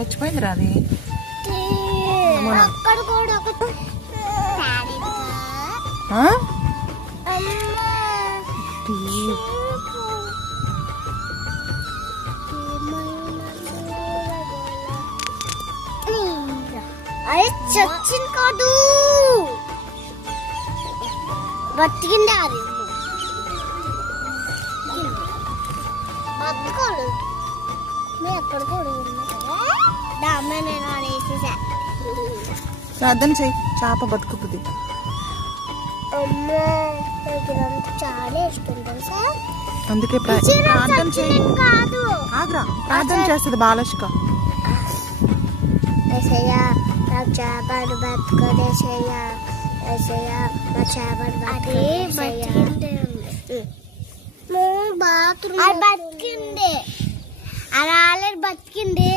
చచ్చిపోయింది రా అది. అరే చచ్చింది కాదు, బతికింది. అది బతుకోలేదు. మేము ఎక్కడ కూడా దామ్మ నేను అనేసేసా. ప్రార్థన చెయ్యి, చేప బతుకుతుంది. అమ్మా నాకు చాలా ఇష్టం తెలుసా, అందుకే ప్రార్థన చెయ్యి. కాదు ఆగ్రా, ప్రార్థన చేస్తుంది బాలశిక. ఏసయ్యా నా చేపను బతుకోదేసయ్యా, ఏసయ్యా నా చేపను బతికింది. బాత్రూమ్ బతికింది, అలా బతికింది.